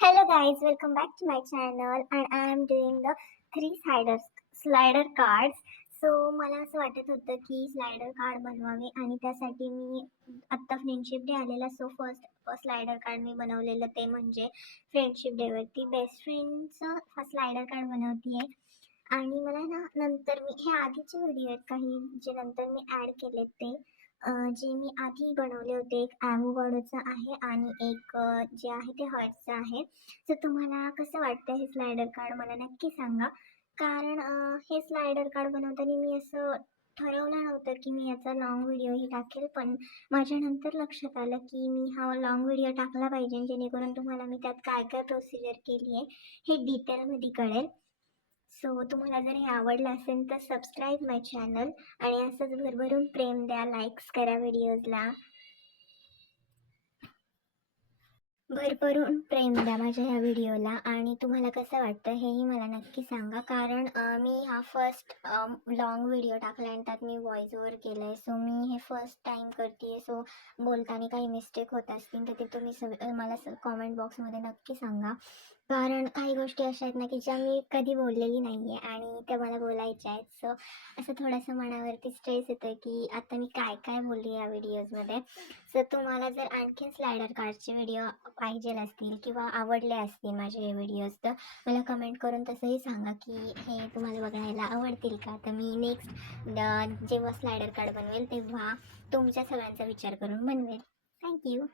Hello guys, welcome back to my channel and I am doing the slider cards. So मला असं वाटत होतं की स्लायडर कार्ड बनवावे आणि त्यासाठी मी आत्ता फ्रेंडशिप डे आलेला. सो फर्स्ट स्लायडर कार्ड मी बनवलेलं ते म्हणजे फ्रेंडशिप डेवरती बेस्ट फ्रेंडचं हा स्लायडर कार्ड बनवते आहे. आणि मला ना नंतर मी हे आधीचे व्हिडिओ आहेत काही जे नंतर मी ॲड केलेत ते जे मी आधी बनवले होते. एक ॲवोकाडोचं आहे आणि एक जे आहे ते हर्टचं आहे. तर तुम्हाला कसं वाटतं हे स्लायडर कार्ड मला नक्की सांगा. कारण हे स्लायडर कार्ड बनवताना मी असं ठरवलं नव्हतं की मी याचा लाँग व्हिडिओही टाकेल. पण माझ्यानंतर लक्षात आलं की मी हा लाँग व्हिडिओ टाकला पाहिजे जेणेकरून तुम्हाला मी त्यात काय काय प्रोसिजर केली आहे हे डिटेलमध्ये कळेल. सो तुम्हाला जर हे आवडलं असेल तर सबस्क्राईब माय चॅनल आणि असंच भरभरून प्रेम द्या, लाईक्स करा व्हिडिओजला. भरभरून प्रेम द्या माझ्या ह्या व्हिडिओला आणि तुम्हाला कसं वाटतं हेही मला नक्की सांगा. कारण मी हा फर्स्ट लाँग व्हिडिओ टाकला आणि त्यात मी व्हॉइस ओव्हर केलं आहे. सो मी हे फर्स्ट टाईम करते आहे. सो बोलताना काही मिस्टेक होत असतील तर ते तुम्ही मला कॉमेंट बॉक्समध्ये नक्की सांगा. कारण काही गोष्टी अशा आहेत ना की ज्या मी कधी बोललेली नाही आहे आणि त्या मला बोलायच्या आहेत. सो असं थोडंसं मनावरती स्ट्रेस येतं की आता मी काय काय बोलली या व्हिडिओजमध्ये. सो तुम्हाला जर आणखीन स्लायडर कार्डचे व्हिडिओ पाहिजे असतील किंवा आवडले असतील माझे हे व्हिडिओज तर मला कमेंट करून तसंही सांगा की हे तुम्हाला बघायला आवडतील का. तर मी नेक्स्ट जेव्हा स्लायडर कार्ड बनवेल तेव्हा तुमच्या सगळ्यांचा विचार करून बनवेल. थँक्यू.